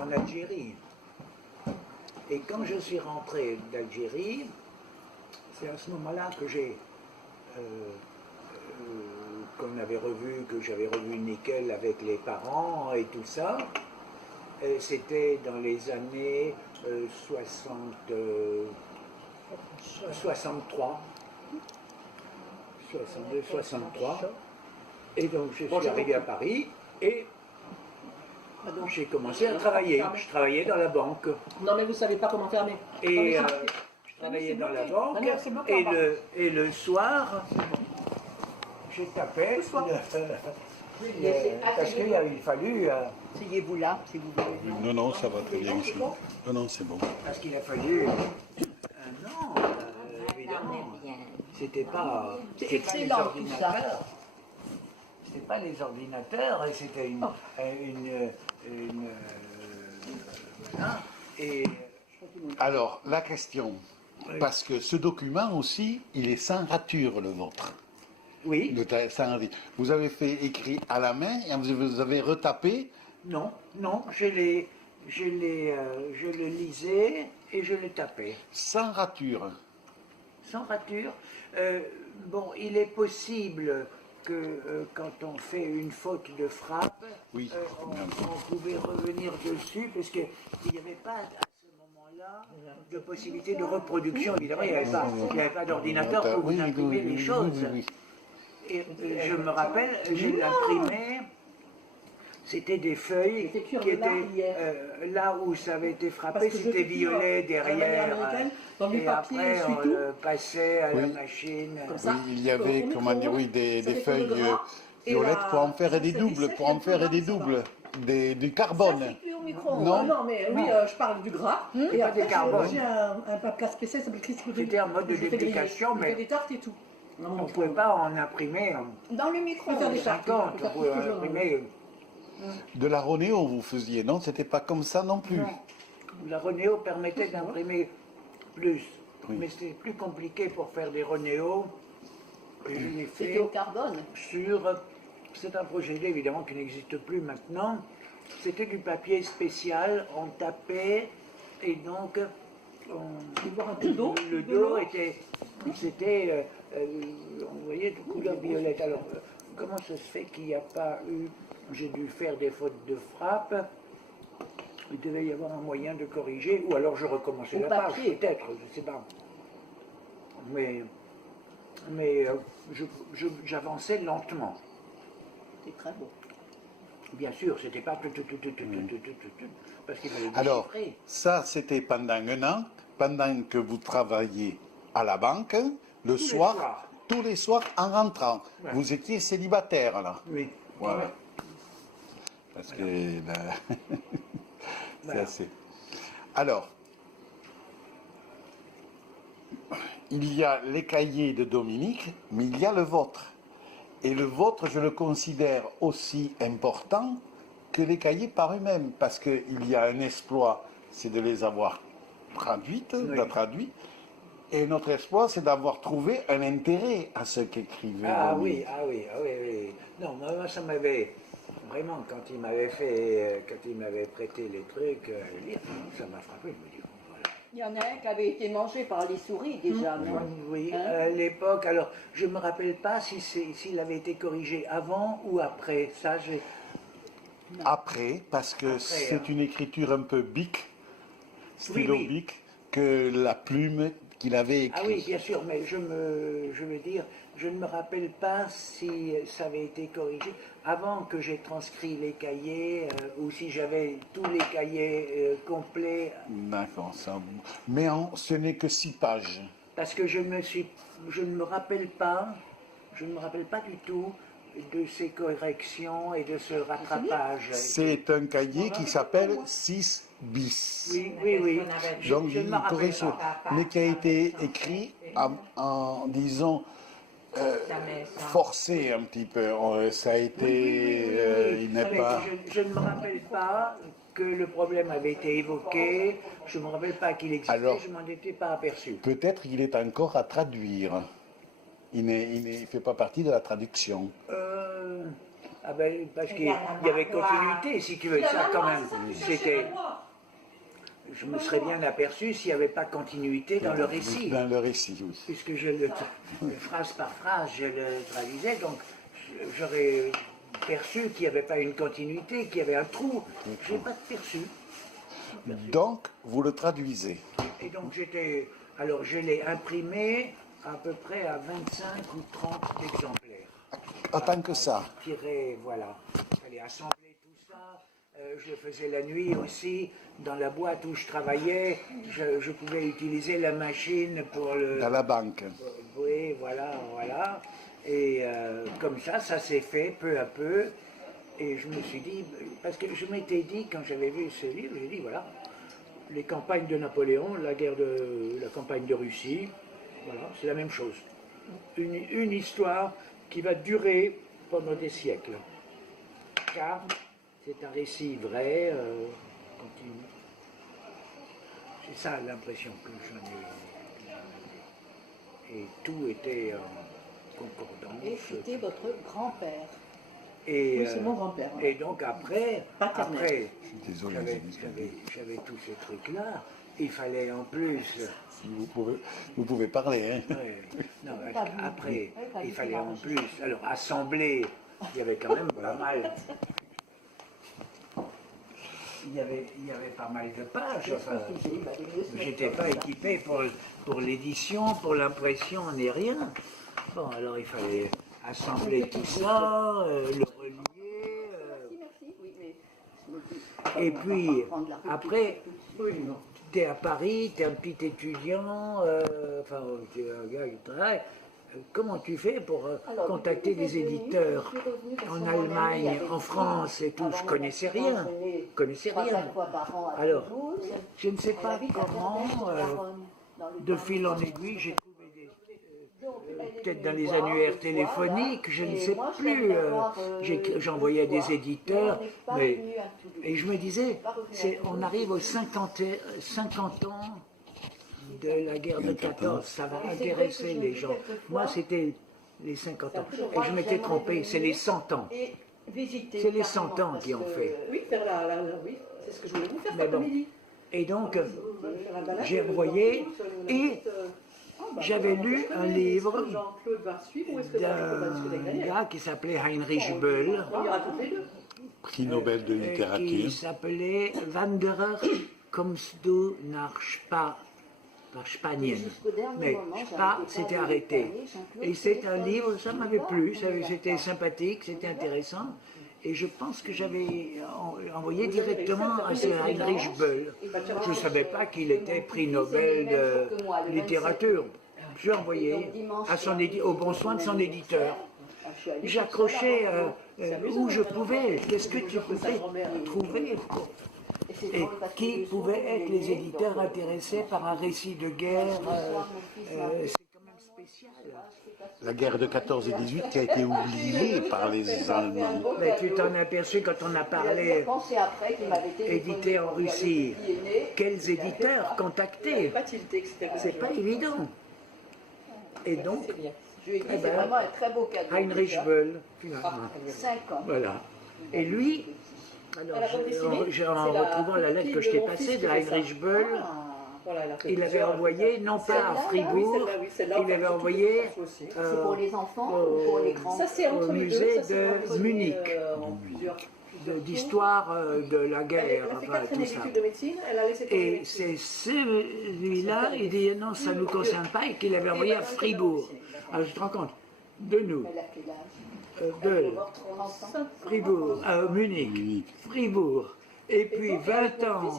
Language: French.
en Algérie. Et quand je suis rentré d'Algérie, c'est à ce moment-là que qu'on avait revu, que j'avais revu Nickel avec les parents et tout ça. C'était dans les années 63. 62, 63. Et donc je suis arrivé à Paris et j'ai commencé à travailler. Je travaillais dans la banque. Non mais vous savez pas comment fermer. Et je travaillais dans la banque et le soir, je tapais. Parce qu'il a fallu. Asseyez-vous là, si vous voulez. Non, non, ça va très bien ici. Non, non, c'est bon. Parce qu'il a fallu un an, évidemment. C'était pas. C'est excellent tout ça. C'était pas les ordinateurs, et c'était une voilà. Et Alors, la question, parce que ce document aussi, il est sans rature, le vôtre. oui. Sans rature. Vous avez fait écrit à la main et vous avez retapé. Non, non, je le lisais et je le tapais. Sans rature. Sans rature. Bon, il est possible que quand on fait une faute de frappe, Oui. on pouvait revenir dessus, parce qu'il n'y avait pas à ce moment-là de possibilité de reproduction. Évidemment, il n'y avait pas d'ordinateur pour vous imprimer les choses. Et je me rappelle, j'ai imprimé. C'était des feuilles qui étaient là où ça avait été frappé, c'était violet derrière. Et après, on le passait à la machine. Oui, il y avait, comment dire, oui, des feuilles violettes pour en faire des doubles, du carbone. Non, non, mais oui, je parle du gras. Et après, j'ai un papier spécial, ça s'appelle Christophe. C'était en mode de duplication, mais des tartes et tout. on ne pouvait pas en imprimer. Dans le micro. Faire des tartes. 50, on pouvait imprimer. De la Ronéo, vous faisiez, non? C'était pas comme ça non plus. Non. La Ronéo permettait d'imprimer plus, Oui. mais c'était plus compliqué pour faire des Ronéo. Et je l'ai fait C'était au carbone. c'est un procédé évidemment qui n'existe plus maintenant. C'était du papier spécial, on tapait et donc le dos c'était, on voyait de couleur violette. Alors comment ça se fait qu'il n'y a pas eu, j'ai dû faire des fautes de frappe, il devait y avoir un moyen de corriger, ou alors je recommençais la page, peut-être, je ne sais pas. Mais j'avançais lentement. C'est très beau. Bien sûr, c'était pas parce qu'il fallait Alors, déchiffrer. ça, c'était pendant un an, pendant que vous travailliez à la banque, le soir, tous les soirs en rentrant. Ouais. Vous étiez célibataire, là. Oui. Voilà. Parce que là, c'est assez. Alors, il y a les cahiers de Dominique, mais il y a le vôtre. Et le vôtre, je le considère aussi important que les cahiers par eux-mêmes, parce qu'il y a un exploit, c'est de les avoir traduites, traduits, et notre exploit, c'est d'avoir trouvé un intérêt à ce qu'écrivait Dominique. Oui. Non, moi, ça m'avait vraiment, quand il m'avait prêté les trucs à lire, ça m'a frappé. Je me dis, voilà. Il y en a un qui avait été mangé par les souris déjà, non? Oui, Hein? à l'époque, alors je ne me rappelle pas s'il avait été corrigé avant ou après. Ça, j'ai. Après, parce que c'est une écriture un peu bic, stylo bic, que la plume qu'il avait écrite. Ah oui, bien sûr, mais je veux dire, je ne me rappelle pas si ça avait été corrigé avant que j'ai transcrit les cahiers ou si j'avais tous les cahiers complets. D'accord, ça. Mais ce n'est que 6 pages. Parce que je ne me rappelle pas du tout de ces corrections et de ce rattrapage. C'est un cahier qui s'appelle 6 bis. Oui. Donc, je ne me rappelle pas. mais qui a été écrit en disons, forcé un petit peu. Ça a été. Il n'est pas. Je ne me rappelle pas que le problème avait été évoqué, je ne me rappelle pas qu'il existait, alors, je ne m'en étais pas aperçu. Peut-être qu'il est encore à traduire. Il ne fait pas partie de la traduction. Ah ben, parce qu'il y avait continuité, si tu veux, ça quand même. C'était. je me serais bien aperçu s'il n'y avait pas continuité dans le récit. Dans le récit, oui. Puisque phrase par phrase, je le traduisais, donc j'aurais perçu qu'il n'y avait pas une continuité, qu'il y avait un trou. Je n'ai pas perçu. Donc, vous le traduisez. Et donc alors je l'ai imprimé à peu près à 25 ou 30 exemplaires. Autant que ça. Voilà. Il fallait assembler tout ça. Je le faisais la nuit aussi. Dans la boîte où je travaillais, je pouvais utiliser la machine pour le... Dans la banque. Oui, voilà. Et comme ça s'est fait peu à peu. Et je me suis dit, parce que je m'étais dit, quand j'avais vu ce livre, j'ai dit, voilà, les campagnes de Napoléon, la campagne de Russie, voilà, c'est la même chose. Une histoire qui va durer pendant des siècles. Car c'est un récit vrai, continu. C'est ça l'impression que j'en ai. Et tout était en concordance. Et c'était votre grand-père. Et, Oui, c'est mon grand-père. Et donc après Désolé, j'avais tous ces trucs-là. Il fallait en plus... Vous pouvez parler, hein. Non, après, il fallait en plus... Alors, assembler, il y avait quand même pas mal... Il y avait pas mal de pages. Enfin, j'étais pas équipé pour l'édition, pour l'impression, ni rien. Bon, alors il fallait assembler tout ça, le relier. Et puis, après, tu es à Paris, tu es un petit étudiant, enfin, tu es un gars qui travaille. Comment tu fais pour contacter des éditeurs en Allemagne, en France et tout? Je connaissais rien. Alors, je ne sais pas comment, de fil en aiguille, j'ai trouvé peut-être dans les annuaires téléphoniques, je ne sais plus. J'envoyais des éditeurs, et je me disais, on arrive aux 50 ans de la guerre de 14, ça va intéresser les gens. Moi, c'était les 50 ans. Et je m'étais trompé, c'est les 100 ans. C'est les 100 ans qui ont fait. Oui, oui, c'est ce que je voulais vous faire cet Bon. après-midi. Et donc, j'ai envoyé, et j'avais lu un livre d'un gars qui s'appelait Heinrich Böll, Prix Nobel de qui littérature. s'appelait Wanderer, kommst du nach Spanien. Mais Spa s'était arrêté. Et c'est un livre, ça m'avait plu, c'était sympathique, c'était intéressant. Et je pense que j'avais envoyé directement à ce Heinrich Böll. Je ne savais pas qu'il était prix Nobel de littérature. J'ai envoyé au bon soin de son éditeur. J'accrochais où je pouvais, qu'est-ce que tu pouvais trouver et qui pouvaient être les éditeurs intéressés par un récit de guerre. C'est quand même spécial. La guerre de 14 et 18 qui a été oubliée par les Allemands. Mais tu t'en as aperçu quand on a parlé édité en Russie. Quels éditeurs contacter? C'est pas évident. Et donc, Je lui ai dit, c'est vraiment un très beau cadeau. Heinrich Böll, finalement. 5 ans. Voilà. Et lui, alors, en retrouvant la lettre que je t'ai passée de Heinrich Böll, il avait envoyé, non pas à Fribourg, il avait envoyé C'est pour les enfants ou pour les grands? au musée de Munich, d'histoire de la guerre, enfin tout ça. Et c'est celui-là, il dit non, ça ne nous concerne pas, et qu'il avait envoyé à Fribourg. Alors je te rends compte, de nous, de Fribourg, Munich, Fribourg, et puis 20 ans